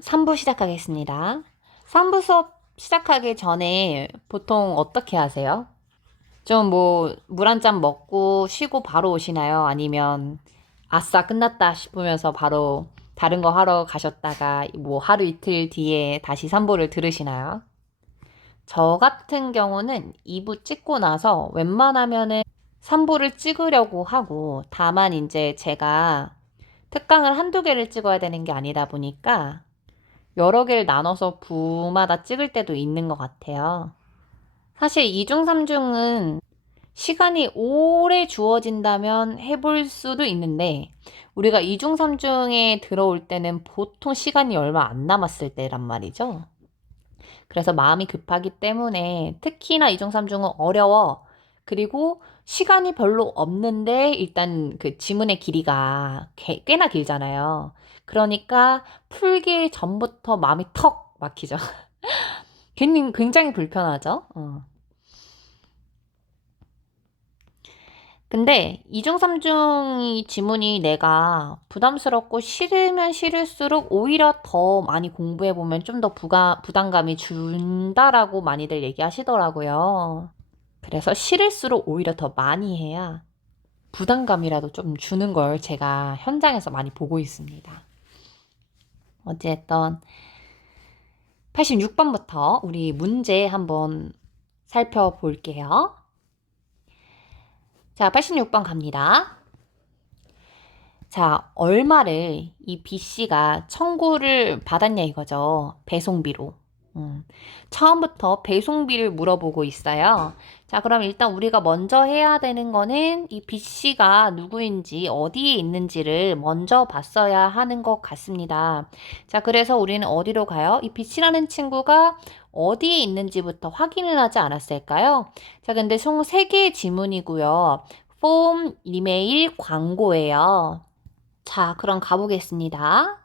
3부 시작하겠습니다. 3부 수업 시작하기 전에 보통 어떻게 하세요? 좀 뭐 물 한 잔 먹고 쉬고 바로 오시나요? 아니면 아싸 끝났다 싶으면서 바로 다른 거 하러 가셨다가 뭐 하루 이틀 뒤에 다시 3부를 들으시나요? 저 같은 경우는 2부 찍고 나서 웬만하면은 3부를 찍으려고 하고, 다만 이제 제가 특강을 한두 개를 찍어야 되는 게 아니다 보니까 여러 개를 나눠서 부마다 찍을 때도 있는 것 같아요. 사실 2중, 3중은 시간이 오래 주어진다면 해볼 수도 있는데, 우리가 2중, 3중에 들어올 때는 보통 시간이 얼마 안 남았을 때란 말이죠. 그래서 마음이 급하기 때문에 특히나 2중, 3중은 어려워. 그리고 시간이 별로 없는데 일단 그 지문의 길이가 꽤나 길잖아요. 그러니까 풀기 전부터 마음이 턱 막히죠. 굉장히 불편하죠. 근데 2중, 3중이 지문이 내가 부담스럽고 싫으면 싫을수록 오히려 더 많이 공부해보면 좀 더 부담감이 준다라고 많이들 얘기하시더라고요. 그래서 싫을수록 오히려 더 많이 해야 부담감이라도 좀 주는 걸 제가 현장에서 많이 보고 있습니다. 어쨌든 86번부터 우리 문제 한번 살펴볼게요. 자, 86번 갑니다. 자, 얼마를 이 B씨가 청구를 받았냐 이거죠. 배송비로. 처음부터 배송비를 물어보고 있어요. 자, 그럼 일단 우리가 먼저 해야 되는 거는 이 B씨가 누구인지 어디에 있는지를 먼저 봤어야 하는 것 같습니다. 자, 그래서 우리는 어디로 가요? 이 B씨라는 친구가 어디에 있는지부터 확인을 하지 않았을까요? 자, 근데 총 3개의 지문이고요. 폼, 이메일, 광고예요. 자, 그럼 가보겠습니다.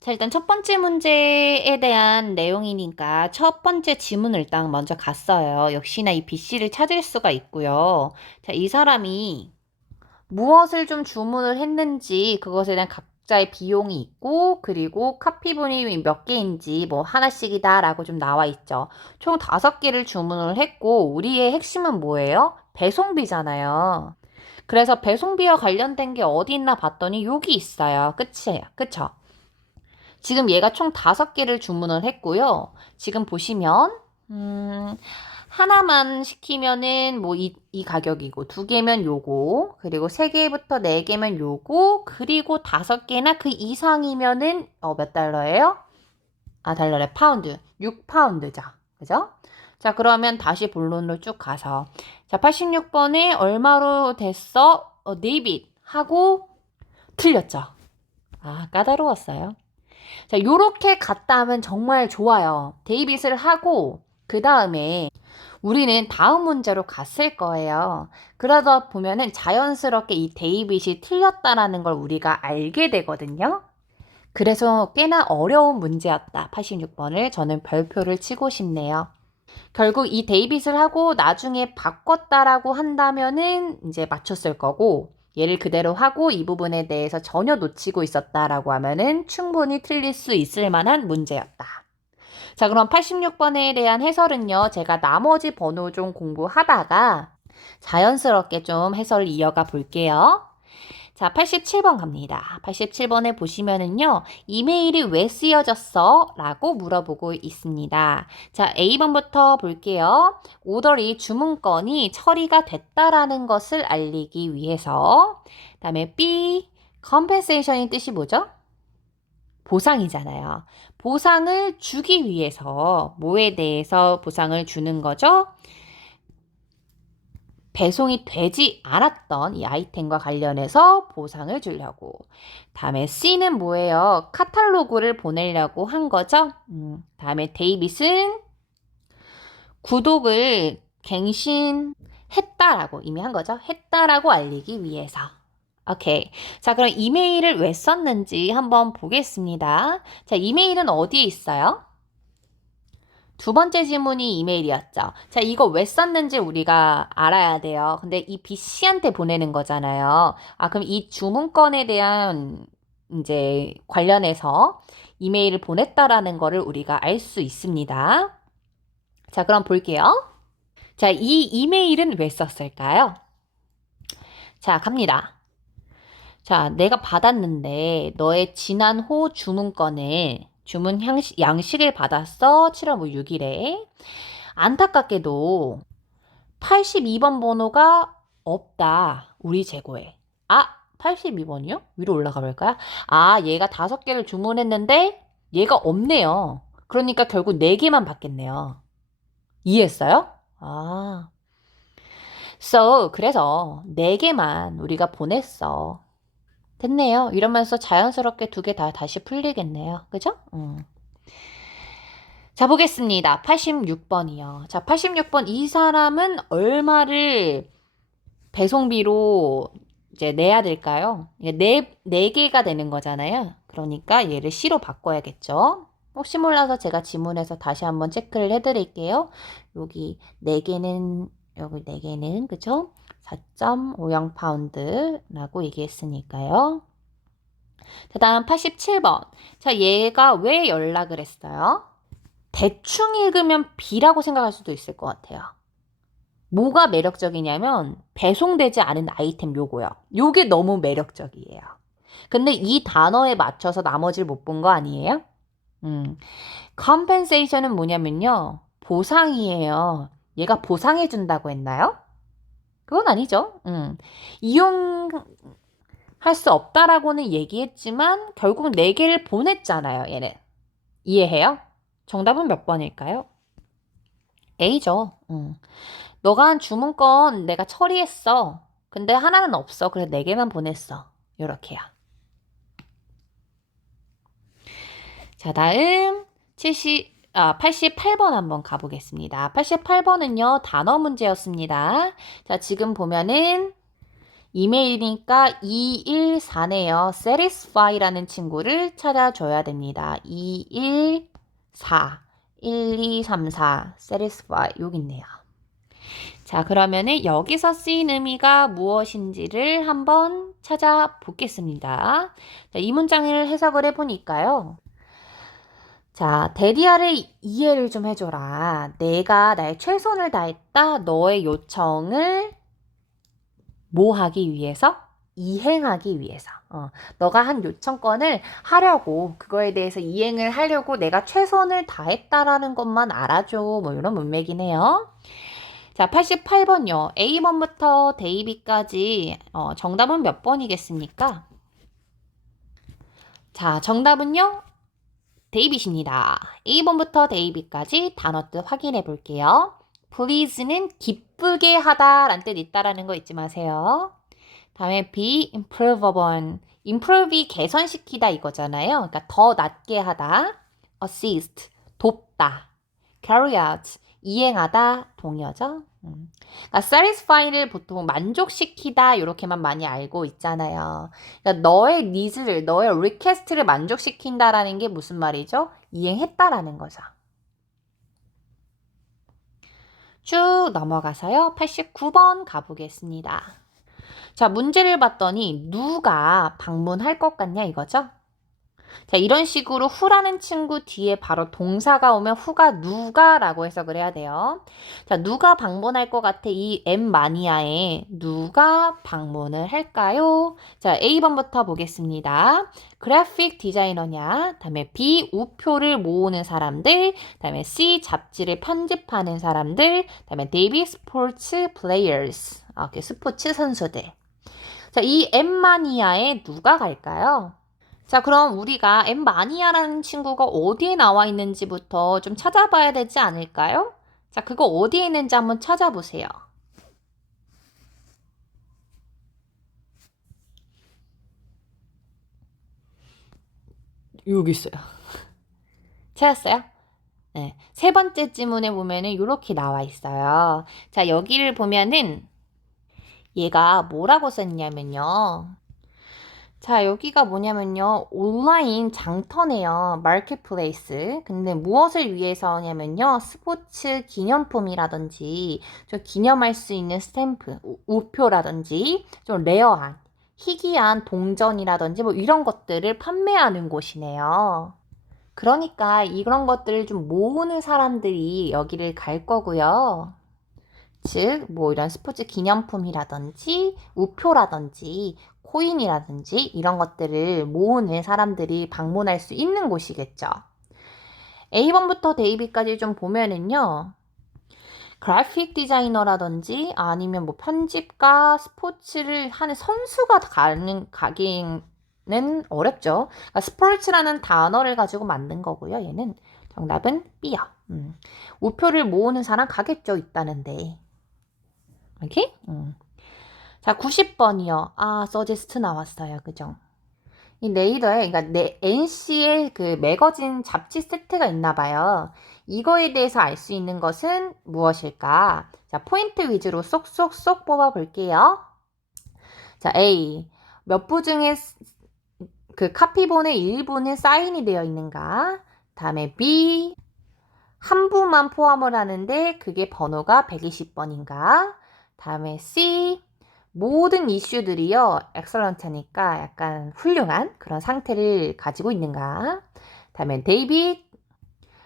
자, 일단 첫 번째 문제에 대한 내용이니까 첫 번째 지문을 일단 먼저 갔어요. 역시나 이 B씨를 찾을 수가 있고요. 자, 이 사람이 무엇을 좀 주문을 했는지 그것에 대한 각자의 비용이 있고, 그리고 카피본이 몇 개인지 뭐 하나씩이다라고 좀 나와 있죠. 총 5개를 주문을 했고, 우리의 핵심은 뭐예요? 배송비잖아요. 그래서 배송비와 관련된 게 어디 있나 봤더니 여기 있어요. 끝이에요. 그쵸? 지금 얘가 총 5개를 주문을 했고요. 지금 보시면 하나만 시키면은 뭐 이 가격이고, 2개면 요거, 그리고 3개부터 4개면 요거, 그리고 5개나 그 이상이면은 몇 달러예요? 아, 달러래. 파운드. 6파운드죠. 그죠? 자, 그러면 다시 본론으로 쭉 가서, 자, 86번에 얼마로 됐어? 네빗 하고 틀렸죠. 아, 까다로웠어요. 자, 요렇게 갔다 하면 정말 좋아요. 데이빗을 하고 그 다음에 우리는 다음 문제로 갔을 거예요. 그러다 보면은 자연스럽게 이 데이빗이 틀렸다라는 걸 우리가 알게 되거든요. 그래서 꽤나 어려운 문제였다. 86번을 저는 별표를 치고 싶네요. 결국 이 데이빗을 하고 나중에 바꿨다라고 한다면은 이제 맞췄을 거고, 얘를 그대로 하고 이 부분에 대해서 전혀 놓치고 있었다라고 하면은 충분히 틀릴 수 있을 만한 문제였다. 자, 그럼 86번에 대한 해설은요, 제가 나머지 번호 좀 공부하다가 자연스럽게 좀 해설을 이어가 볼게요. 자, 87번 갑니다. 87번에 보시면은요, 이메일이 왜 쓰여졌어? 라고 물어보고 있습니다. 자, A번부터 볼게요. 오더리 주문건이 처리가 됐다라는 것을 알리기 위해서. 그다음에 B, compensation의 뜻이 뭐죠? 보상이잖아요. 보상을 주기 위해서 뭐에 대해서 보상을 주는 거죠? 배송이 되지 않았던 이 아이템과 관련해서 보상을 주려고. 다음에 C는 뭐예요? 카탈로그를 보내려고 한 거죠. 다음에 데이빗은 구독을 갱신했다라고 이미 한 거죠. 했다라고 알리기 위해서. 오케이. 자, 그럼 이메일을 왜 썼는지 한번 보겠습니다. 자, 이메일은 어디에 있어요? 두 번째 질문이 이메일이었죠. 자, 이거 왜 썼는지 우리가 알아야 돼요. 근데 이 B씨한테 보내는 거잖아요. 아, 그럼 이 주문건에 대한 이제 관련해서 이메일을 보냈다라는 거를 우리가 알 수 있습니다. 자, 그럼 볼게요. 자, 이 이메일은 왜 썼을까요? 자, 갑니다. 자, 내가 받았는데 너의 지난호 주문건을 주문 양식을 받았어. 7월 뭐 6일에. 안타깝게도 82번 번호가 없다. 우리 재고에. 아, 82번이요? 위로 올라가 볼까요? 아, 얘가 5개를 주문했는데 얘가 없네요. 그러니까 결국 4개만 받겠네요. 이해했어요? 아. 그래서 4개만 우리가 보냈어. 됐네요. 이러면서 자연스럽게 2개 다 다시 풀리겠네요. 그죠? 자, 보겠습니다. 86번이요. 자, 86번 이 사람은 얼마를 배송비로 이제 내야 될까요? 네 개가 되는 거잖아요. 그러니까 얘를 C로 바꿔야겠죠. 혹시 몰라서 제가 지문에서 다시 한번 체크를 해드릴게요. 여기 4개는 여기 4개는 그죠? 4.50파운드라고 얘기했으니까요. 그 다음 87번. 자, 얘가 왜 연락을 했어요? 대충 읽으면 B라고 생각할 수도 있을 것 같아요. 뭐가 매력적이냐면 배송되지 않은 아이템 요거요. 요게 너무 매력적이에요. 근데 이 단어에 맞춰서 나머지를 못 본 거 아니에요? compensation은 뭐냐면요. 보상이에요. 얘가 보상해 준다고 했나요? 그건 아니죠. 이용할 수 없다라고는 얘기했지만 결국 4개를 보냈잖아요, 얘는. 이해해요? 정답은 몇 번일까요? A죠. 너가 한 주문건 내가 처리했어. 근데 하나는 없어. 그래서 4개만 보냈어. 요렇게요. 자, 다음 88번 한번 가보겠습니다. 88번은요, 단어 문제였습니다. 자, 지금 보면은 이메일이니까 214네요. satisfy라는 친구를 찾아줘야 됩니다. 214, 1234, satisfy 여기 있네요. 자, 그러면은 여기서 쓰인 의미가 무엇인지를 한번 찾아보겠습니다. 자, 이 문장을 해석을 해보니까요. 자, 대리아를 이해를 좀 해줘라. 내가 나의 최선을 다했다. 너의 요청을 뭐 하기 위해서? 이행하기 위해서. 너가 한 요청권을 하려고, 그거에 대해서 이행을 하려고 내가 최선을 다했다라는 것만 알아줘. 뭐 이런 문맥이네요. 자, 88번요. A번부터 데이비까지 정답은 몇 번이겠습니까? 자, 정답은요. 데이빗입니다. A번부터 데이빗까지 단어 뜻 확인해 볼게요. please는 기쁘게 하다 라는 뜻 있다라는 거 잊지 마세요. 다음에 be improve upon. improve이 개선시키다 이거잖아요. 그러니까 더 낫게 하다. assist, 돕다. carry out, 이행하다, 동의어죠. 그러니까 satisfy를 보통 만족시키다 이렇게만 많이 알고 있잖아요. 그러니까 너의 니즈를, 너의 request를 만족시킨다라는 게 무슨 말이죠? 이행했다라는 거죠. 쭉 넘어가서요. 89번 가보겠습니다. 자, 문제를 봤더니 누가 방문할 것 같냐 이거죠? 자, 이런 식으로 who라는 친구 뒤에 바로 동사가 오면 who가 누가라고 해석을 해야 돼요. 자, 누가 방문할 것 같아? 이 엠마니아에 누가 방문을 할까요? 자, A번부터 보겠습니다. 그래픽 디자이너냐? 다음에 B, 우표를 모으는 사람들. 다음에 C, 잡지를 편집하는 사람들. 다음에 D, 스포츠 플레이어스. 스포츠 선수들. 자, 이 엠마니아에 누가 갈까요? 자, 그럼 우리가 엠마니아라는 친구가 어디에 나와 있는지부터 좀 찾아봐야 되지 않을까요? 자, 그거 어디에 있는지 한번 찾아보세요. 여기 있어요. 찾았어요? 네. 3번째 지문에 보면은 이렇게 나와 있어요. 자, 여기를 보면은 얘가 뭐라고 썼냐면요. 자, 여기가 뭐냐면요. 온라인 장터네요. 마켓플레이스. 근데 무엇을 위해서냐면요. 스포츠 기념품이라든지 좀 기념할 수 있는 스탬프, 우표라든지 좀 레어한 희귀한 동전이라든지 뭐 이런 것들을 판매하는 곳이네요. 그러니까 이런 것들을 좀 모으는 사람들이 여기를 갈 거고요. 즉, 뭐 이런 스포츠 기념품이라든지 우표라든지 코인이라든지 이런 것들을 모으는 사람들이 방문할 수 있는 곳이겠죠. A번부터 데이비까지 좀 보면은요. 그래픽 디자이너라든지 아니면 뭐 편집가, 스포츠를 하는 선수가 가기는 어렵죠. 그러니까 스포츠라는 단어를 가지고 만든 거고요. 얘는 정답은 B요. 우표를 모으는 사람 가겠죠. 있다는데. 오케이? 자, 90번이요. 아, 서제스트 나왔어요. 그죠? 이 네이더에, 그러니까 NC의 그 매거진 잡지 세트가 있나 봐요. 이거에 대해서 알 수 있는 것은 무엇일까? 자, 포인트 위주로 쏙쏙쏙 뽑아 볼게요. 자, A. 몇 부 중에 그 카피본의 일부는 사인이 되어 있는가? 다음에 B. 한 부만 포함을 하는데 그게 번호가 120번인가? 다음에 C. 모든 이슈들이요, 엑설런트니까 약간 훌륭한 그런 상태를 가지고 있는가? 다음에 데이빗.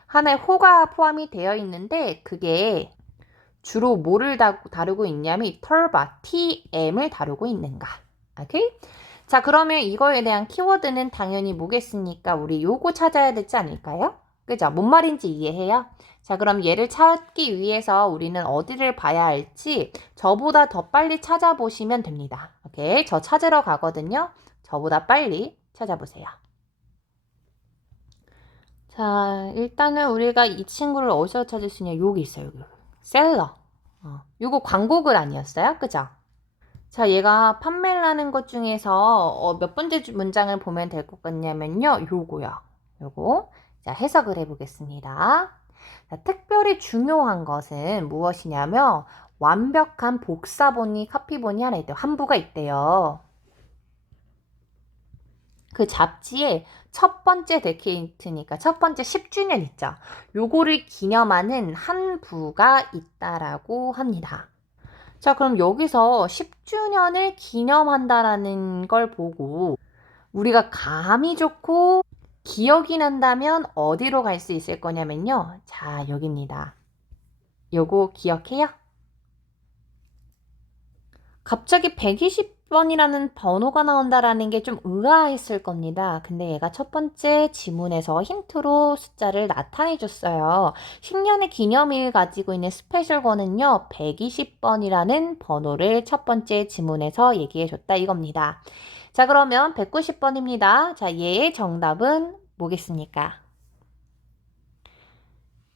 하나의 호가 포함이 되어 있는데 그게 주로 뭐를 다루고 있냐면 털바, TM을 다루고 있는가? 오케이? 자, 그러면 이거에 대한 키워드는 당연히 뭐겠습니까? 우리 요거 찾아야 되지 않을까요? 그죠? 뭔 말인지 이해해요? 자, 그럼 얘를 찾기 위해서 우리는 어디를 봐야 할지 저보다 더 빨리 찾아보시면 됩니다. 오케이? 저 찾으러 가거든요. 저보다 빨리 찾아보세요. 자, 일단은 우리가 이 친구를 어디서 찾을 수 있냐? 여기 있어요. 여기. 셀러. 요거 광고글 아니었어요? 그죠? 자, 얘가 판매를 하는 것 중에서 몇 번째 문장을 보면 될 것 같냐면요. 요거요. 요거. 자, 해석을 해보겠습니다. 자, 특별히 중요한 것은 무엇이냐면 완벽한 복사본이 카피본이 하나 있대요. 한 부가 있대요. 그 잡지의 첫 번째 데케이트니까 첫 번째 10주년 있죠. 요거를 기념하는 한 부가 있다라고 합니다. 자, 그럼 여기서 10주년을 기념한다라는 걸 보고 우리가 감이 좋고 기억이 난다면 어디로 갈 수 있을 거냐면요. 자, 여기입니다. 요거 기억해요? 갑자기 120번이라는 번호가 나온다라는 게 좀 의아했을 겁니다. 근데 얘가 첫 번째 지문에서 힌트로 숫자를 나타내 줬어요. 10년의 기념일 가지고 있는 스페셜권은요, 120번이라는 번호를 첫 번째 지문에서 얘기해 줬다 이겁니다. 자, 그러면 190번입니다. 자, 얘의 정답은 뭐겠습니까?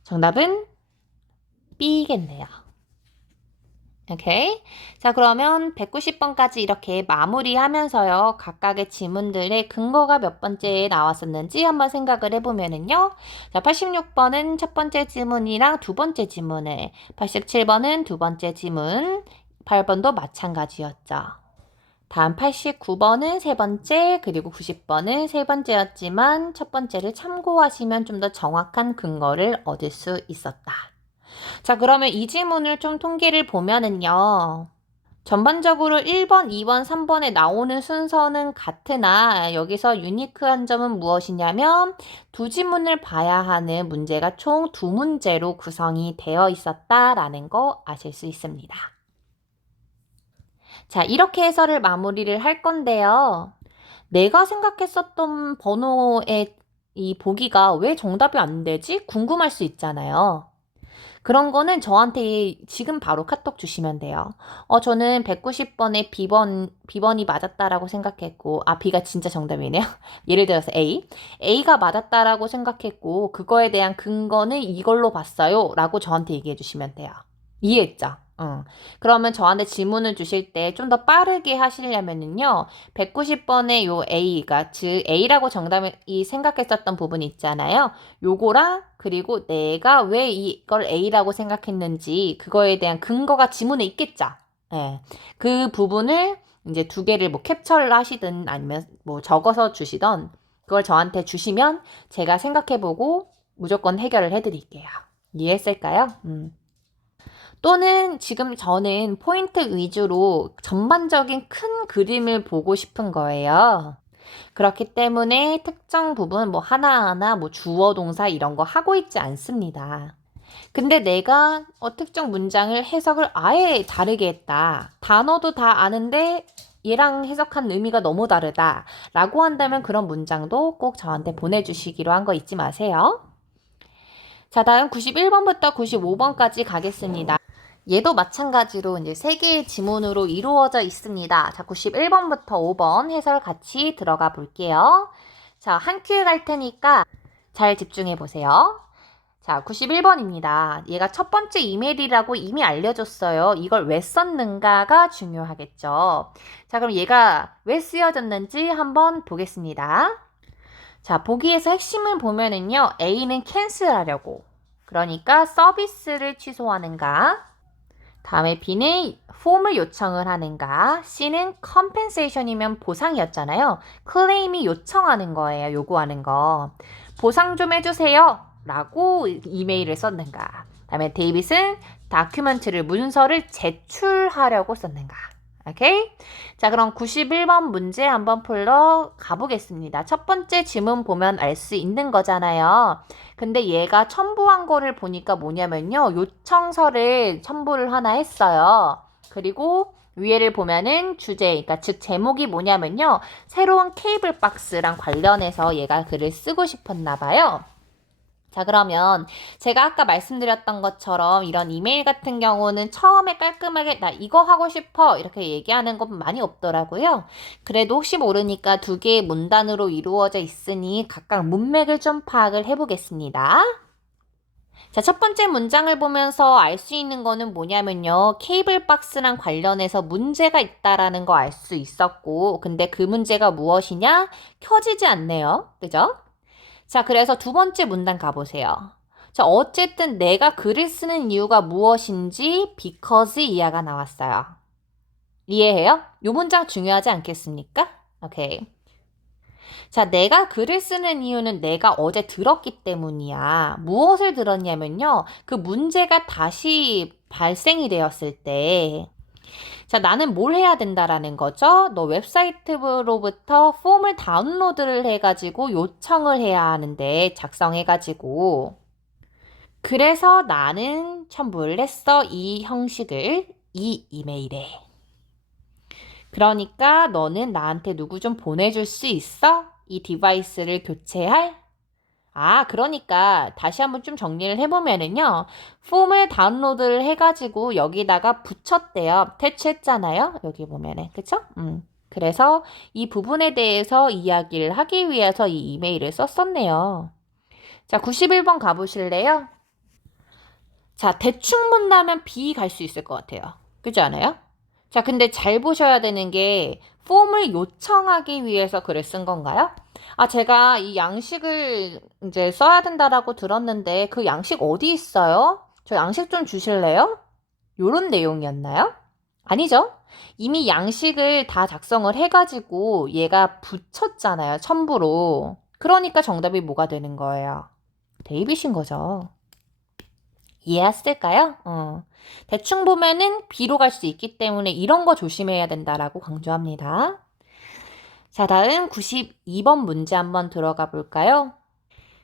정답은 B겠네요. 오케이. 자, 그러면 190번까지 이렇게 마무리하면서요. 각각의 지문들의 근거가 몇 번째에 나왔었는지 한번 생각을 해보면은요. 자, 86번은 첫 번째 지문이랑 두 번째 지문을, 87번은 두 번째 지문, 8번도 마찬가지였죠. 다음 89번은 세 번째, 그리고 90번은 세 번째였지만 첫 번째를 참고하시면 좀 더 정확한 근거를 얻을 수 있었다. 자, 그러면 이 지문을 좀 통계를 보면은요. 전반적으로 1번, 2번, 3번에 나오는 순서는 같으나 여기서 유니크한 점은 무엇이냐면 두 지문을 봐야 하는 문제가 총 두 문제로 구성이 되어 있었다라는 거 아실 수 있습니다. 자, 이렇게 해설을 마무리를 할 건데요. 내가 생각했었던 번호의 이 보기가 왜 정답이 안 되지? 궁금할 수 있잖아요. 그런 거는 저한테 지금 바로 카톡 주시면 돼요. 저는 190번에 B번이 맞았다라고 생각했고, B가 진짜 정답이네요. 예를 들어서 A가 맞았다라고 생각했고, 그거에 대한 근거는 이걸로 봤어요. 라고 저한테 얘기해 주시면 돼요. 이해했죠? 그러면 저한테 질문을 주실 때 좀 더 빠르게 하시려면은요, 190번의 요 A가, 즉, A라고 정답이 생각했었던 부분이 있잖아요. 요거랑, 그리고 내가 왜 이걸 A라고 생각했는지, 그거에 대한 근거가 지문에 있겠죠? 예. 그 부분을 이제 두 개를 뭐 캡처를 하시든 아니면 뭐 적어서 주시던, 그걸 저한테 주시면 제가 생각해보고 무조건 해결을 해드릴게요. 이해했을까요? 또는 지금 저는 포인트 위주로 전반적인 큰 그림을 보고 싶은 거예요. 그렇기 때문에 특정 부분 뭐 하나하나 뭐 주어 동사 이런 거 하고 있지 않습니다. 근데 내가 특정 문장을 해석을 아예 다르게 했다. 단어도 다 아는데 얘랑 해석한 의미가 너무 다르다. 라고 한다면 그런 문장도 꼭 저한테 보내주시기로 한 거 잊지 마세요. 자, 다음 91번부터 95번까지 가겠습니다. 얘도 마찬가지로 이제 세 개의 지문으로 이루어져 있습니다. 자, 91번부터 5번 해설 같이 들어가 볼게요. 자, 한 큐에 갈 테니까 잘 집중해 보세요. 자, 91번입니다. 얘가 첫 번째 이메일이라고 이미 알려줬어요. 이걸 왜 썼는가가 중요하겠죠. 자, 그럼 얘가 왜 쓰여졌는지 한번 보겠습니다. 자, 보기에서 핵심을 보면은요. A는 캔슬하려고. 그러니까 서비스를 취소하는가. 다음에 B는 폼을 요청을 하는가. C는 컴펜세이션이면 보상이었잖아요. 클레임이 요청하는 거예요. 요구하는 거. 보상 좀 해주세요. 라고 이메일을 썼는가. 다음에 데이빗은 다큐멘트를 문서를 제출하려고 썼는가. 오케이? 자, 그럼 91번 문제 한번 풀러 가보겠습니다. 첫 번째 지문 보면 알 수 있는 거잖아요. 근데 얘가 첨부한 거를 보니까 뭐냐면요. 요청서를 첨부를 하나 했어요. 그리고 위에를 보면은 주제, 그러니까 즉 제목이 뭐냐면요. 새로운 케이블 박스랑 관련해서 얘가 글을 쓰고 싶었나 봐요. 자, 그러면 제가 아까 말씀드렸던 것처럼 이런 이메일 같은 경우는 처음에 깔끔하게 나 이거 하고 싶어 이렇게 얘기하는 건 많이 없더라고요. 그래도 혹시 모르니까 두 개의 문단으로 이루어져 있으니 각각 문맥을 좀 파악을 해보겠습니다. 자, 첫 번째 문장을 보면서 알 수 있는 거는 뭐냐면요. 케이블 박스랑 관련해서 문제가 있다라는 거 알 수 있었고, 근데 그 문제가 무엇이냐? 켜지지 않네요. 그죠? 자, 그래서 두 번째 문단 가보세요. 자, 어쨌든 내가 글을 쓰는 이유가 무엇인지 because 이하가 나왔어요. 이해해요? 요 문장 중요하지 않겠습니까? 오케이. 자, 내가 글을 쓰는 이유는 내가 어제 들었기 때문이야. 무엇을 들었냐면요. 그 문제가 다시 발생이 되었을 때 자, 나는 뭘 해야 된다라는 거죠? 너 웹사이트로부터 폼을 다운로드를 해가지고 요청을 해야 하는데 작성해가지고 그래서 나는 첨부를 했어. 이 형식을 이 이메일에. 그러니까 너는 나한테 누구 좀 보내줄 수 있어? 이 디바이스를 교체할? 아, 그러니까 다시 한번 좀 정리를 해보면은요. 폼을 다운로드를 해가지고 여기다가 붙였대요. 퇴치했잖아요. 여기 보면은. 그쵸? 그래서 이 부분에 대해서 이야기를 하기 위해서 이 이메일을 썼었네요. 자, 91번 가보실래요? 자, 대충 본다면 B 갈 수 있을 것 같아요. 그렇지 않아요? 자, 근데 잘 보셔야 되는 게 폼을 요청하기 위해서 글을 쓴 건가요? 아, 제가 이 양식을 이제 써야 된다라고 들었는데 그 양식 어디 있어요? 저 양식 좀 주실래요? 요런 내용이었나요? 아니죠? 이미 양식을 다 작성을 해가지고 얘가 붙였잖아요. 첨부로. 그러니까 정답이 뭐가 되는 거예요? 데이빗인 거죠. 이해했을까요? 대충 보면은 B로 갈 수 있기 때문에 이런 거 조심해야 된다라고 강조합니다. 자, 다음 92번 문제 한번 들어가 볼까요?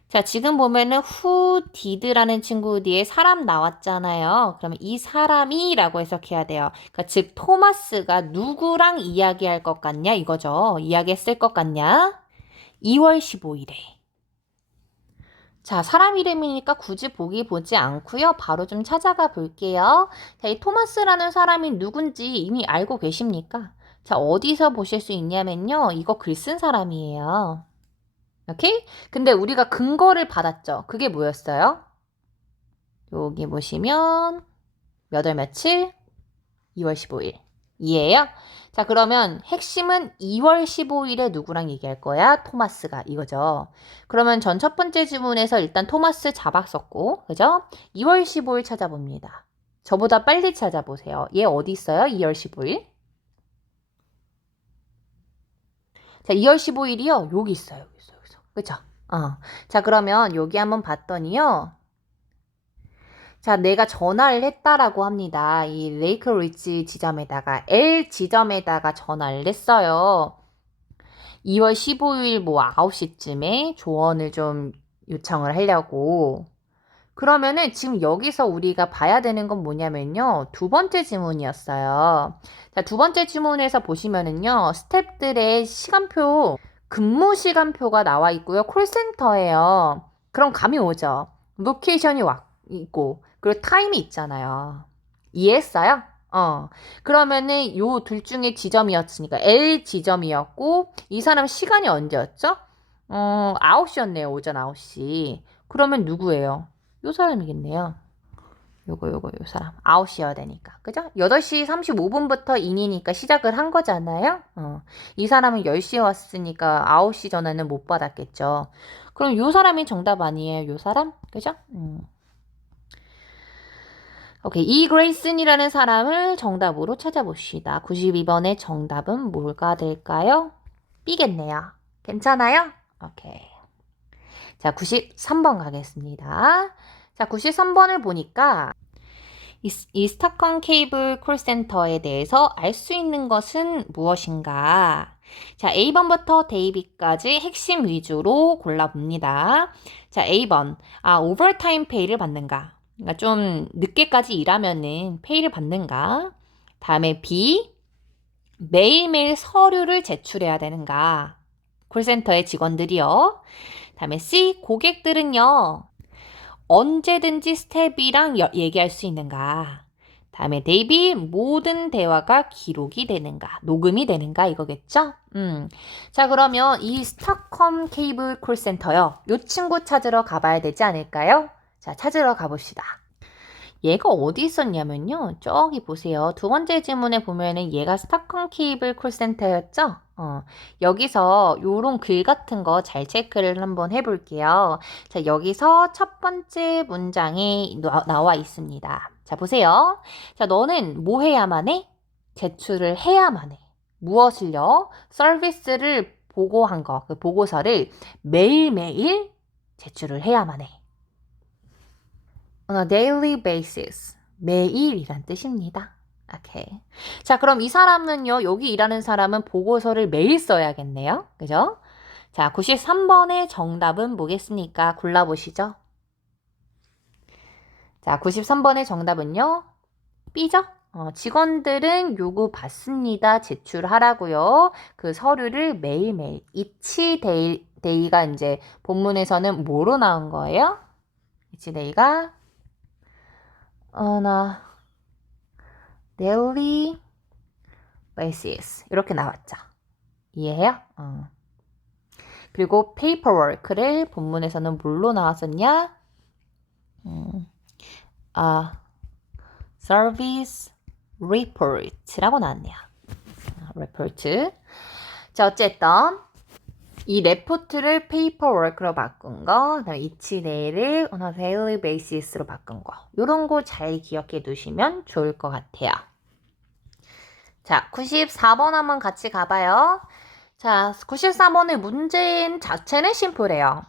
자, 지금 보면은 who did라는 친구 뒤에 사람 나왔잖아요. 그러면 이 사람이라고 해석해야 돼요. 그러니까 즉 토마스가 누구랑 이야기할 것 같냐 이거죠. 이야기했을 것 같냐? 2월 15일에. 자, 사람 이름이니까 굳이 보기 보지 않고요. 바로 좀 찾아가 볼게요. 자, 이 토마스라는 사람이 누군지 이미 알고 계십니까? 자, 어디서 보실 수 있냐면요. 이거 글 쓴 사람이에요. 오케이? 근데 우리가 근거를 받았죠. 그게 뭐였어요? 여기 보시면 몇 월 며칠? 2월 15일. 이해해요? 자, 그러면 핵심은 2월 15일에 누구랑 얘기할 거야? 토마스가 이거죠. 그러면 전 첫 번째 지문에서 일단 토마스 잡았었고, 그죠? 2월 15일 찾아봅니다. 저보다 빨리 찾아보세요. 얘 어디 있어요? 2월 15일. 자, 2월 15일이요. 여기 있어요. 여기 있어요. 여기서. 그죠? 자, 그러면 여기 한번 봤더니요. 자, 내가 전화를 했다라고 합니다. 이 레이크 리치 지점에다가 L 지점에다가 전화를 했어요. 2월 15일 뭐 9시쯤에 조언을 좀 요청을 하려고. 그러면은 지금 여기서 우리가 봐야 되는 건 뭐냐면요. 두 번째 지문이었어요. 자, 두 번째 지문에서 보시면은요. 스태프들의 시간표, 근무 시간표가 나와 있고요. 콜센터예요. 그럼 감이 오죠. 로케이션이 있고, 그리고 타임이 있잖아요. 이해했어요? 그러면은 요 둘 중에 지점이었으니까 L 지점이었고, 이 사람 시간이 언제였죠? 9시였네요. 오전 9시. 그러면 누구예요? 요 사람이겠네요. 요 사람. 9시여야 되니까. 그죠? 8시 35분부터 인이니까 시작을 한 거잖아요. 이 사람은 10시에 왔으니까 9시 전화는 못 받았겠죠. 그럼 요 사람이 정답 아니에요? 요 사람? 그죠? 오케이. 이 그레이슨이라는 사람을 정답으로 찾아봅시다. 92번의 정답은 뭘까 될까요? B겠네요. 괜찮아요? 오케이. 자, 93번 가겠습니다. 자, 93번을 보니까 이 스타컨 케이블 콜센터에 대해서 알 수 있는 것은 무엇인가? 자, A번부터 데이비까지 핵심 위주로 골라봅니다. 자, A번. 오버타임 페이를 받는가? 그러니까 좀 늦게까지 일하면은 페이를 받는가? 다음에 B. 매일매일 서류를 제출해야 되는가? 콜센터의 직원들이요. 다음에 C. 고객들은요. 언제든지 스텝이랑 얘기할 수 있는가? 다음에 데이비 모든 대화가 기록이 되는가? 녹음이 되는가? 이거겠죠? 자, 그러면 이 스타컴 케이블 콜센터요. 요 친구 찾으러 가봐야 되지 않을까요? 자, 찾으러 가봅시다. 얘가 어디 있었냐면요. 저기 보세요. 두 번째 지문에 보면은 얘가 스타컴 케이블 콜센터였죠? 여기서 요런 글 같은 거 잘 체크를 한번 해볼게요. 자, 여기서 첫 번째 문장에 나와 있습니다. 자, 보세요. 자, 너는 뭐 해야만 해? 제출을 해야만 해. 무엇을요? 서비스를 보고한 거, 그 보고서를 매일매일 제출을 해야만 해. On a daily basis. 매일이란 뜻입니다. 오케이. 자, 그럼 이 사람은요, 여기 일하는 사람은 보고서를 매일 써야겠네요. 그죠? 자, 93번의 정답은 뭐겠습니까? 골라보시죠. 자, 93번의 정답은요, B죠? 직원들은 요구 받습니다. 제출하라고요. 그 서류를 매일매일. each day가 이제 본문에서는 뭐로 나온 거예요? each day가 나 daily basis 이렇게 나왔죠. 이해해요? 그리고 paperwork를 본문에서는 뭘로 나왔었냐? service report라고 나왔네요. report. 자, 어쨌든 이 레포트를 paperwork로 바꾼 거, 그다음에 each day를 on a daily basis로 바꾼 거, 요런 거 잘 기억해 두시면 좋을 것 같아요. 자, 94번 한번 같이 가봐요. 자, 94번의 문제 자체는 심플해요.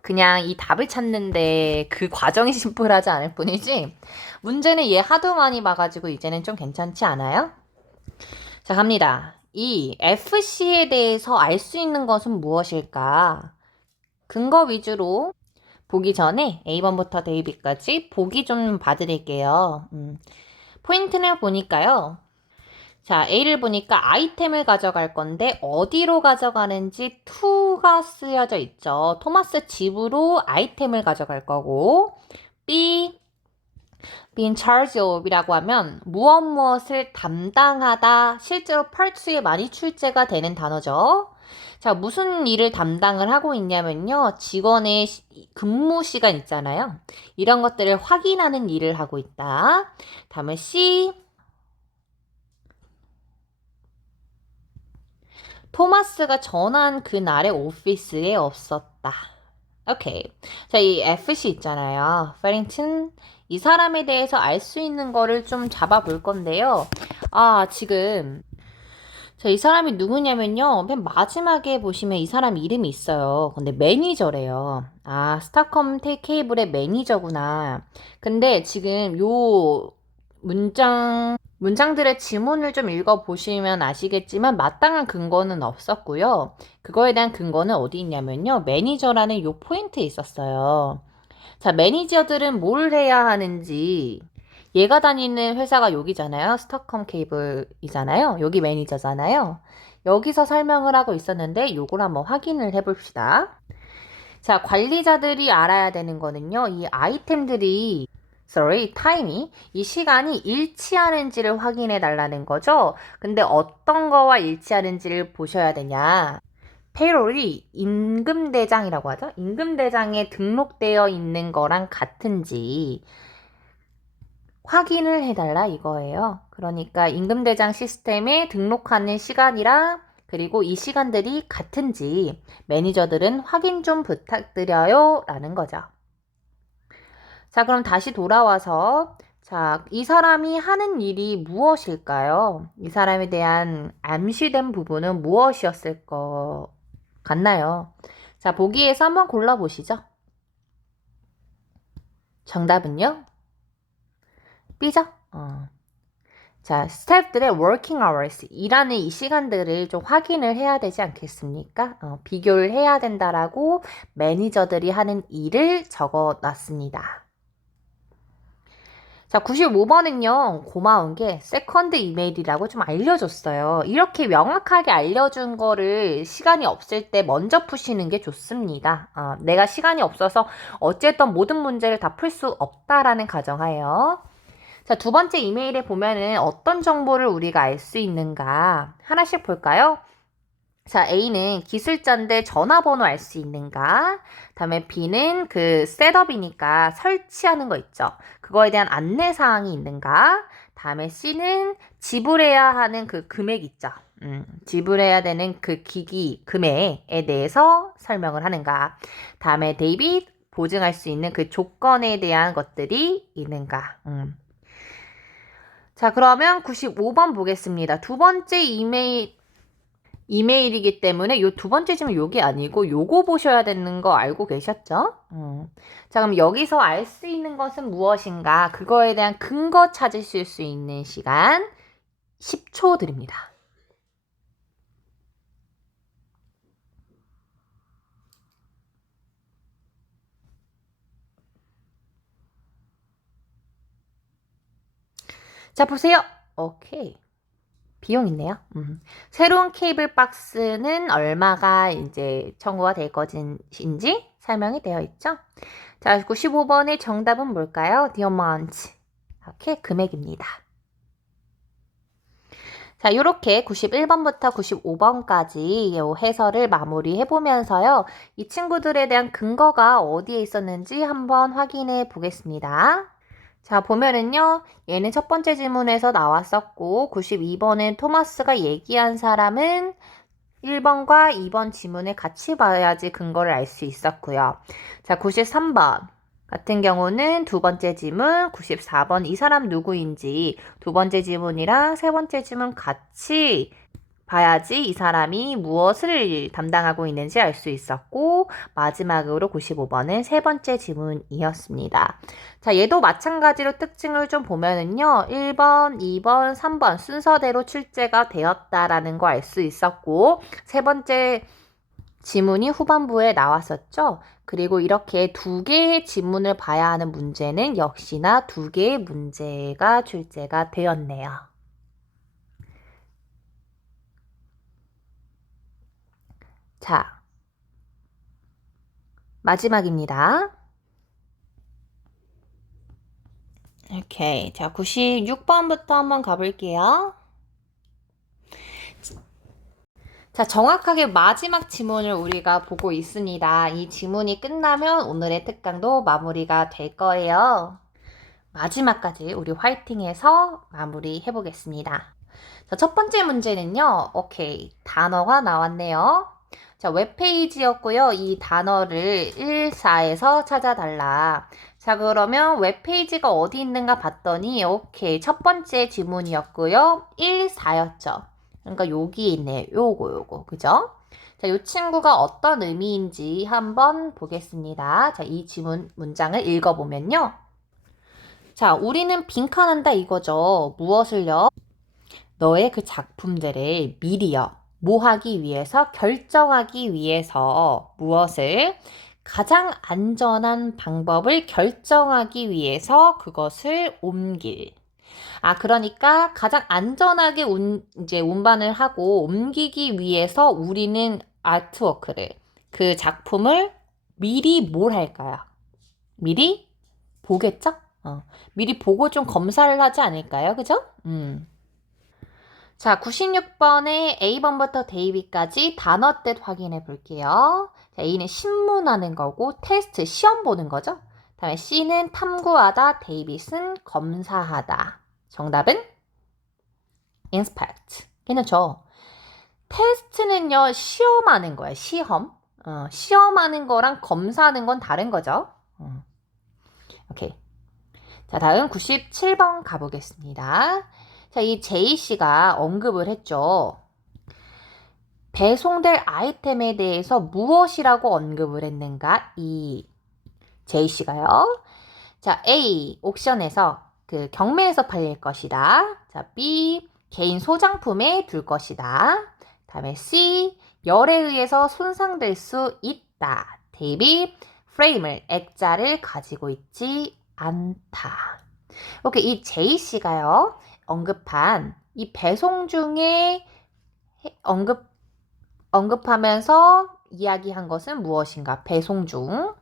그냥 이 답을 찾는데 그 과정이 심플하지 않을 뿐이지, 문제는 얘 하도 많이 봐가지고 이제는 좀 괜찮지 않아요? 자, 갑니다. 이 FC에 대해서 알 수 있는 것은 무엇일까? 근거 위주로 보기 전에 A번부터 데이비까지 보기 좀 봐드릴게요. 포인트를 보니까요. 자, A를 보니까 아이템을 가져갈 건데 어디로 가져가는지 to가 쓰여져 있죠. 토마스 집으로 아이템을 가져갈 거고, B, be in charge of이라고 하면 무엇을 담당하다, 실제로 parts에 많이 출제가 되는 단어죠. 자, 무슨 일을 담당을 하고 있냐면요. 직원의 근무 시간 있잖아요. 이런 것들을 확인하는 일을 하고 있다. 다음에 C, 토마스가 전화한 그날의 오피스에 없었다. 오케이. 자, 이 FC 있잖아요. 페링튼. 이 사람에 대해서 알 수 있는 거를 좀 잡아볼 건데요. 지금 자, 이 사람이 누구냐면요. 맨 마지막에 보시면 이 사람 이름이 있어요. 근데 매니저래요. 아, 스타컴 케이블의 매니저구나. 근데 지금 요 문장들의 지문을 좀 읽어보시면 아시겠지만 마땅한 근거는 없었고요. 그거에 대한 근거는 어디 있냐면요. 매니저라는 요 포인트에 있었어요. 자, 매니저들은 뭘 해야 하는지 얘가 다니는 회사가 여기잖아요. 스타컴 케이블이잖아요. 여기 매니저잖아요. 여기서 설명을 하고 있었는데 요걸 한번 확인을 해봅시다. 자, 관리자들이 알아야 되는 거는요. 이 아이템들이 타임이 이 시간이 일치하는지를 확인해 달라는 거죠. 근데 어떤 거와 일치하는지를 보셔야 되냐. 페이롤이 임금대장이라고 하죠. 임금대장에 등록되어 있는 거랑 같은지 확인을 해달라 이거예요. 그러니까 임금대장 시스템에 등록하는 시간이랑 그리고 이 시간들이 같은지 매니저들은 확인 좀 부탁드려요 라는 거죠. 자, 그럼 다시 돌아와서 자, 이 사람이 하는 일이 무엇일까요? 이 사람에 대한 암시된 부분은 무엇이었을 것 같나요? 자, 보기에서 한번 골라보시죠. 정답은요? B죠? 자, 스태프들의 working hours, 일하는 이 시간들을 좀 확인을 해야 되지 않겠습니까? 비교를 해야 된다라고 매니저들이 하는 일을 적어 놨습니다. 자, 95번은요, 고마운 게 세컨드 이메일이라고 좀 알려줬어요. 이렇게 명확하게 알려준 거를 시간이 없을 때 먼저 푸시는 게 좋습니다. 내가 시간이 없어서 어쨌든 모든 문제를 다 풀 수 없다라는 가정하에요. 자, 두 번째 이메일에 보면은 어떤 정보를 우리가 알 수 있는가 하나씩 볼까요? 자, A는 기술자인데 전화번호 알 수 있는가? 다음에 B는 그 셋업이니까 설치하는 거 있죠. 그거에 대한 안내사항이 있는가? 다음에 C는 지불해야 하는 그 금액 있죠. 지불해야 되는 그 기기 금액에 대해서 설명을 하는가? 다음에 데이빗 보증할 수 있는 그 조건에 대한 것들이 있는가? 자, 그러면 95번 보겠습니다. 두 번째 이메일이기 때문에 요 두 번째 질문 요게 아니고 요거 보셔야 되는 거 알고 계셨죠? 자, 그럼 여기서 알 수 있는 것은 무엇인가? 그거에 대한 근거 찾으실 수 있는 시간 10초 드립니다. 자, 보세요. 오케이. 비용 있네요. 새로운 케이블 박스는 얼마가 이제 청구가 될 것인지 설명이 되어 있죠. 자, 95번의 정답은 뭘까요? The amount. 이렇게 금액입니다. 자, 이렇게 91번부터 95번까지 해설을 마무리해 보면서요. 이 친구들에 대한 근거가 어디에 있었는지 한번 확인해 보겠습니다. 자, 보면은요. 얘는 첫 번째 질문에서 나왔었고 92번은 토마스가 얘기한 사람은 1번과 2번 지문을 같이 봐야지 근거를 알 수 있었고요. 자, 93번 같은 경우는 두 번째 지문, 94번 이 사람 누구인지 두 번째 지문이랑 세 번째 지문 같이 봐야지 이 사람이 무엇을 담당하고 있는지 알 수 있었고 마지막으로 95번은 세 번째 지문이었습니다. 자, 얘도 마찬가지로 특징을 좀 보면은요. 1번, 2번, 3번 순서대로 출제가 되었다라는 거 알 수 있었고 세 번째 지문이 후반부에 나왔었죠. 그리고 이렇게 두 개의 지문을 봐야 하는 문제는 역시나 두 개의 문제가 출제가 되었네요. 자, 마지막입니다. 오케이. 자, 96번부터 한번 가볼게요. 자, 정확하게 마지막 지문을 우리가 보고 있습니다. 이 지문이 끝나면 오늘의 특강도 마무리가 될 거예요. 마지막까지 우리 화이팅해서 마무리해 보겠습니다. 자, 첫 번째 문제는요. 오케이. 단어가 나왔네요. 자, 웹페이지였고요. 이 단어를 1사에서 찾아달라. 자, 그러면 웹페이지가 어디 있는가 봤더니 오케이. 첫 번째 지문이었고요. 1사였죠. 그러니까 여기에 있네요. 요거. 그죠? 자, 이 친구가 어떤 의미인지 한번 보겠습니다. 자, 이 지문 문장을 읽어보면요. 자, 우리는 빈칸한다 이거죠. 무엇을요? 너의 그 작품들을 미리요. 뭐 하기 위해서? 결정하기 위해서 무엇을? 가장 안전한 방법을 결정하기 위해서 그것을 옮길. 그러니까 가장 안전하게 이제 운반을 하고 옮기기 위해서 우리는 아트워크를, 그 작품을 미리 뭘 할까요? 미리 보겠죠? 미리 보고 좀 검사를 하지 않을까요? 그죠? 자, 96번에 A번부터 데이비까지 단어 뜻 확인해 볼게요. 자, A는 신문하는 거고 테스트, 시험 보는 거죠. 다음에 C는 탐구하다, 데이빗은 검사하다. 정답은 inspect. 괜찮죠? 테스트는요, 시험하는 거예요. 시험. 시험하는 거랑 검사하는 건 다른 거죠. 오케이. 자, 다음 97번 가보겠습니다. 자, 이 J씨가 언급을 했죠. 배송될 아이템에 대해서 무엇이라고 언급을 했는가? 이 J씨가요. 자, A, 옥션에서 그 경매에서 팔릴 것이다. 자, B, 개인 소장품에 둘 것이다. 다음에 C, 열에 의해서 손상될 수 있다. 데이비, 프레임을, 액자를 가지고 있지 않다. 오케이, 이 J씨가요. 언급한 이 배송 중에 언급하면서 이야기한 것은 무엇인가? 배송 중.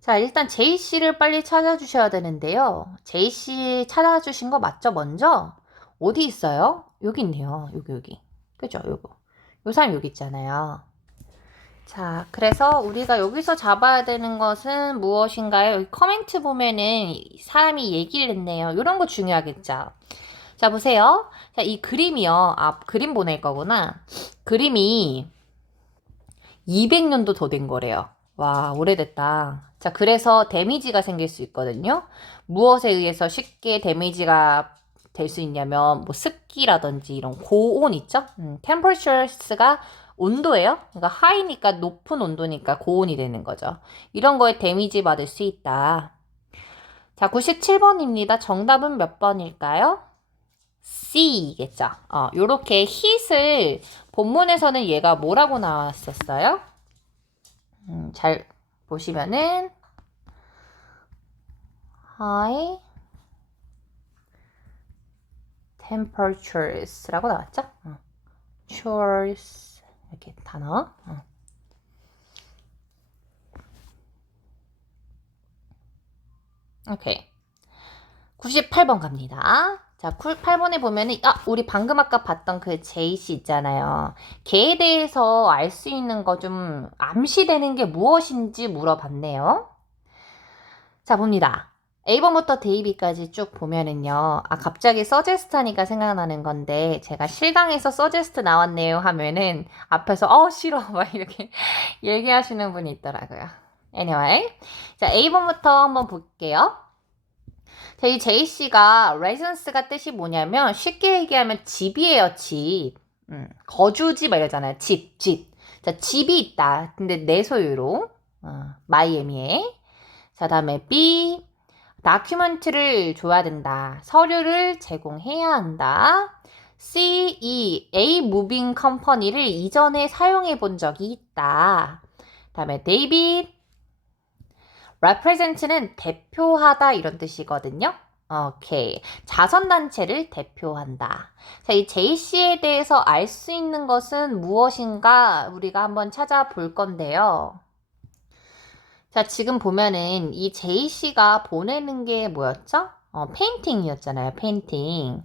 자, 일단 제이씨를 빨리 찾아주셔야 되는데요. 제이씨 찾아주신 거 맞죠, 먼저? 어디 있어요? 여기 있네요. 여기. 그죠, 요거. 요 사람 여기 있잖아요. 자, 그래서 우리가 여기서 잡아야 되는 것은 무엇인가요? 여기 커멘트 보면은 사람이 얘기를 했네요. 이런 거 중요하겠죠. 자, 보세요. 자, 이 그림이요. 그림 보낼 거구나. 그림이 200년도 더 된 거래요. 와, 오래됐다. 자, 그래서 데미지가 생길 수 있거든요. 무엇에 의해서 쉽게 데미지가 될 수 있냐면, 뭐, 습기라든지 이런 고온 있죠? temperatures가 온도예요. 그러니까 high니까 높은 온도니까 고온이 되는 거죠. 이런 거에 데미지 받을 수 있다. 자, 97번입니다. 정답은 몇 번일까요? C겠죠. 요렇게 hit을 본문에서는 얘가 뭐라고 나왔었어요? 잘 보시면은 high temperatures라고 나왔죠? chores 이렇게 단어. 오케이. 98번 갑니다. 자, 8번에 보면은, 우리 방금 아까 봤던 그 제이씨 있잖아요. 걔에 대해서 알 수 있는 거 좀 암시되는 게 무엇인지 물어봤네요. 자, 봅니다. A번부터 데이비까지 쭉 보면은요. 갑자기 서제스트 하니까 생각나는 건데, 제가 실강에서 서제스트 나왔네요 하면은, 앞에서, 싫어. 막 이렇게 얘기하시는 분이 있더라고요. Anyway. 자, A번부터 한번 볼게요. 자, 이 J씨가 residence가 뜻이 뭐냐면 쉽게 얘기하면 집이에요, 집. 거주지 막 이러잖아요. 집. 자, 집이 있다. 근데 내 소유로. 마이애미에. 자, 다음에 B. 다큐멘트를 줘야 된다. 서류를 제공해야 한다. C. 이 A 무빙 컴퍼니를 이전에 사용해 본 적이 있다. 다음에 데이빗. represent는 대표하다 이런 뜻이거든요. 오케이. 자선단체를 대표한다. 자, 이 JC에 대해서 알 수 있는 것은 무엇인가 우리가 한번 찾아볼 건데요. 자, 지금 보면은 이 JC가 보내는 게 뭐였죠? 페인팅이었잖아요. 페인팅.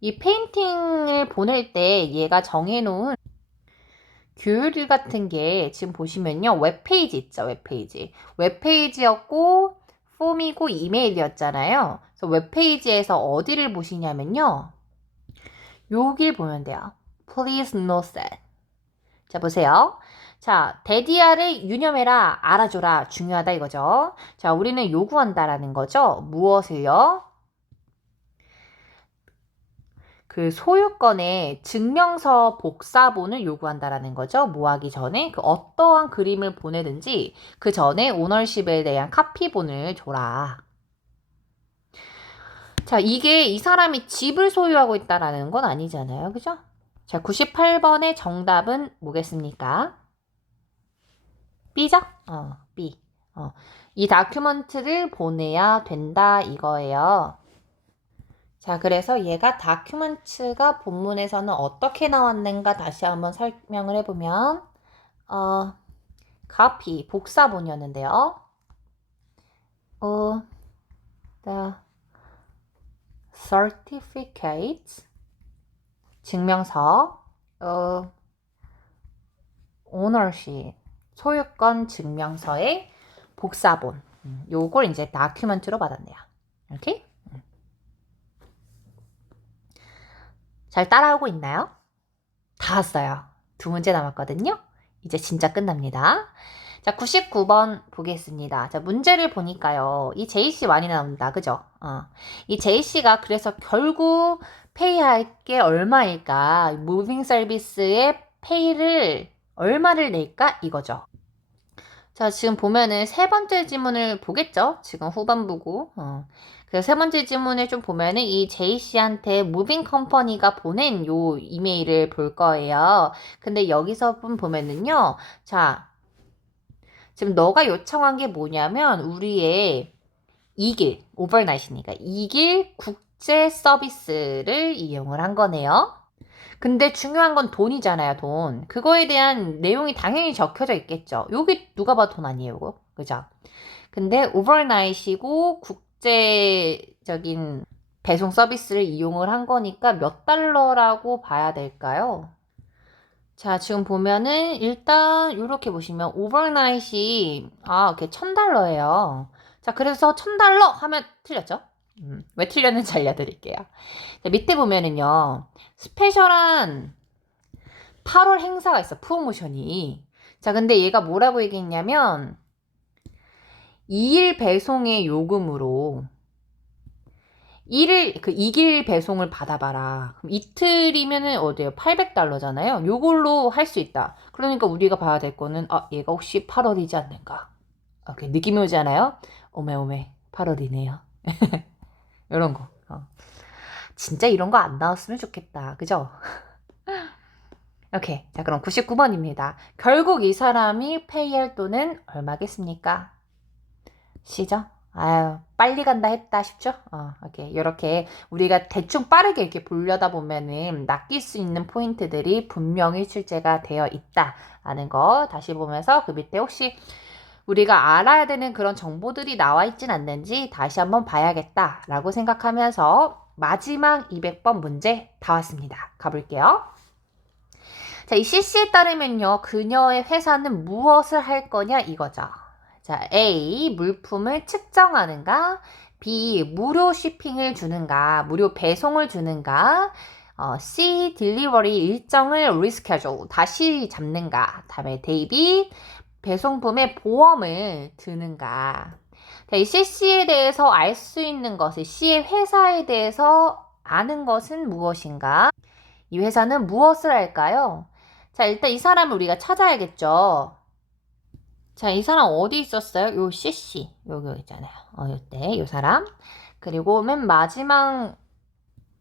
이 페인팅을 보낼 때 얘가 정해놓은 규율 같은 게 지금 보시면요. 웹페이지 있죠. 웹페이지였고 폼이고 이메일이었잖아요. 그래서 웹페이지에서 어디를 보시냐면요. 여길 보면 돼요. Please note that. 자, 보세요. 자, 데디아를 유념해라, 알아줘라, 중요하다 이거죠. 자, 우리는 요구한다라는 거죠. 무엇을요? 그 소유권의 증명서 복사본을 요구한다라는 거죠. 뭐 하기 전에 그 어떠한 그림을 보내든지 그 전에 오너십에 대한 카피본을 줘라. 자, 이게 이 사람이 집을 소유하고 있다라는 건 아니잖아요. 그죠? 자, 98번의 정답은 뭐겠습니까? B죠? B. 이 다큐먼트를 보내야 된다 이거예요. 자, 그래서 얘가 다큐먼트가 본문에서는 어떻게 나왔는가 다시 한번 설명을 해보면 copy, 복사본이었는데요. The certificate, 증명서, ownership, 소유권 증명서의 복사본. 요걸 이제 다큐먼트로 받았네요. 이렇게. 잘 따라오고 있나요? 다 왔어요. 2문제 남았거든요. 이제 진짜 끝납니다. 자, 99번 보겠습니다. 자, 문제를 보니까요. 이 JC 많이 나온다. 그죠? 이 JC가 그래서 결국 페이할 게 얼마일까? 무빙 서비스의 페이를 얼마를 낼까? 이거죠. 자, 지금 보면은 세 번째 지문을 보겠죠? 지금 후반부고. 그래서 세 번째 지문을 좀 보면은 이 J씨한테 무빙 컴퍼니가 보낸 요 이메일을 볼 거예요. 근데 여기서 보면은요. 자, 지금 너가 요청한 게 뭐냐면 우리의 이길, 오버나잇이니까 이길 국제 서비스를 이용을 한 거네요. 근데 중요한 건 돈이잖아요, 돈. 그거에 대한 내용이 당연히 적혀져 있겠죠. 여기 누가 봐도 돈 아니에요, 이거. 그죠? 근데 오버나잇이고 국제적인 배송 서비스를 이용을 한 거니까 몇 달러라고 봐야 될까요? 자, 지금 보면은 일단 이렇게 보시면 오버나잇이 이렇게 $1,000예요. 자, 그래서 $1,000 하면 틀렸죠? 왜 틀렸는지 알려드릴게요. 자, 밑에 보면은요. 스페셜한 8월 행사가 있어. 프로모션이. 자, 근데 얘가 뭐라고 얘기했냐면 2일 배송의 요금으로 2길 배송을 받아봐라. 그럼 이틀이면은 어디요? $800잖아요. 요걸로 할 수 있다. 그러니까 우리가 봐야 될 거는 얘가 혹시 8월이지 않는가? 오케이, 느낌이 오지 않아요? 오메 8월이네요. 이런 거. 진짜 이런 거 안 나왔으면 좋겠다. 그죠? 오케이. 자, 그럼 99번입니다. 결국 이 사람이 페이할 돈은 얼마겠습니까? C죠? 아유, 빨리 간다 했다 싶죠? 오케이. 이렇게 우리가 대충 빠르게 이렇게 보려다 보면은 낚일 수 있는 포인트들이 분명히 출제가 되어 있다라는 거 다시 보면서 그 밑에 혹시 우리가 알아야 되는 그런 정보들이 나와 있진 않는지 다시 한번 봐야겠다라고 생각하면서 마지막 200번 문제 다 왔습니다. 가볼게요. 자, 이 CC에 따르면요. 그녀의 회사는 무엇을 할 거냐 이거죠. 자, A. 물품을 측정하는가? B. 무료 쇼핑을 주는가? 무료 배송을 주는가? C. 딜리버리 일정을 리스케줄 다시 잡는가? 다음에 데이비 배송품의 보험을 드는가? 자, 이 CC에 대해서 알 수 있는 것을 C의 회사에 대해서 아는 것은 무엇인가? 이 회사는 무엇을 할까요? 자, 일단 이 사람을 우리가 찾아야겠죠. 자, 이 사람 어디 있었어요? 요 CC. 여기 있잖아요. 요때, 요 사람. 그리고 맨 마지막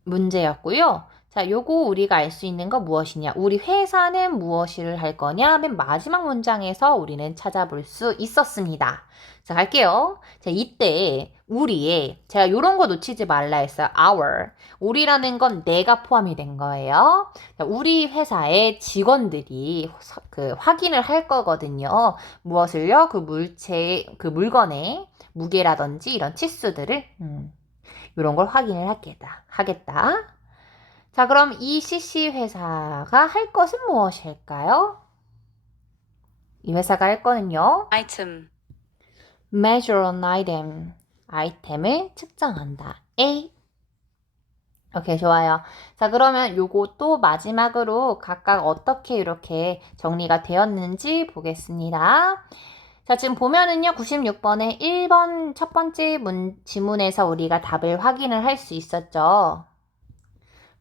문제였고요. 자, 요거 우리가 알 수 있는 거 무엇이냐? 우리 회사는 무엇을 할 거냐? 맨 마지막 문장에서 우리는 찾아볼 수 있었습니다. 자, 갈게요. 자, 이때 우리의 제가 요런 거 놓치지 말라 했어요. our. 우리라는 건 내가 포함이 된 거예요. 자, 우리 회사의 직원들이 확인을 할 거거든요. 무엇을요? 그 물건의 무게라든지 이런 치수들을 이런 걸 확인을 하겠다. 자, 그럼 이 CC 회사가 할 것은 무엇일까요? 이 회사가 할 거는요. item, measure an item. 아이템을 측정한다. A. 오케이, 좋아요. 자, 그러면 요것도 마지막으로 각각 어떻게 이렇게 정리가 되었는지 보겠습니다. 자, 지금 보면은요, 96번에 1번 첫 번째 지문에서 우리가 답을 확인을 할 수 있었죠.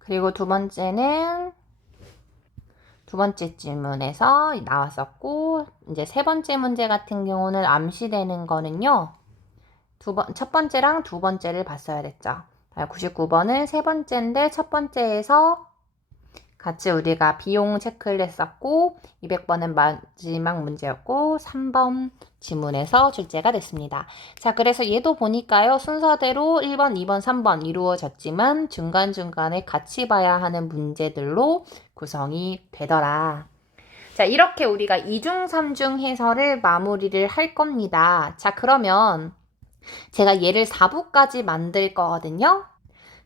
그리고 두 번째 질문에서 나왔었고, 이제 세 번째 문제 같은 경우는 암시되는 거는요. 첫 번째랑 두 번째를 봤어야 됐죠. 99번은 세 번째인데 첫 번째에서 같이 우리가 비용 체크를 했었고 200번은 마지막 문제였고 3번 지문에서 출제가 됐습니다. 자, 그래서 얘도 보니까요. 순서대로 1번, 2번, 3번 이루어졌지만 중간중간에 같이 봐야 하는 문제들로 구성이 되더라. 자, 이렇게 우리가 2중, 3중 해설을 마무리를 할 겁니다. 자, 그러면 제가 얘를 4부까지 만들 거거든요.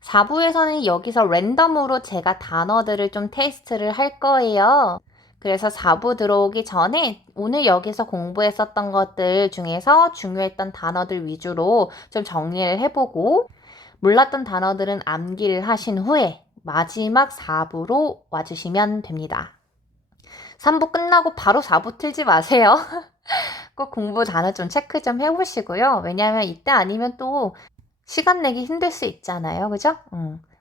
4부에서는 여기서 랜덤으로 제가 단어들을 좀 테스트를 할 거예요. 그래서 4부 들어오기 전에 오늘 여기서 공부했었던 것들 중에서 중요했던 단어들 위주로 좀 정리를 해보고 몰랐던 단어들은 암기를 하신 후에 마지막 4부로 와주시면 됩니다. 3부 끝나고 바로 4부 틀지 마세요. 꼭 공부 단어 좀 체크 좀 해보시고요. 왜냐하면 이때 아니면 또 시간 내기 힘들 수 있잖아요. 그죠?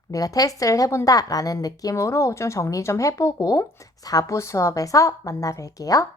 우리가 테스트를 해본다 라는 느낌으로 좀 정리 좀 해보고 4부 수업에서 만나 뵐게요.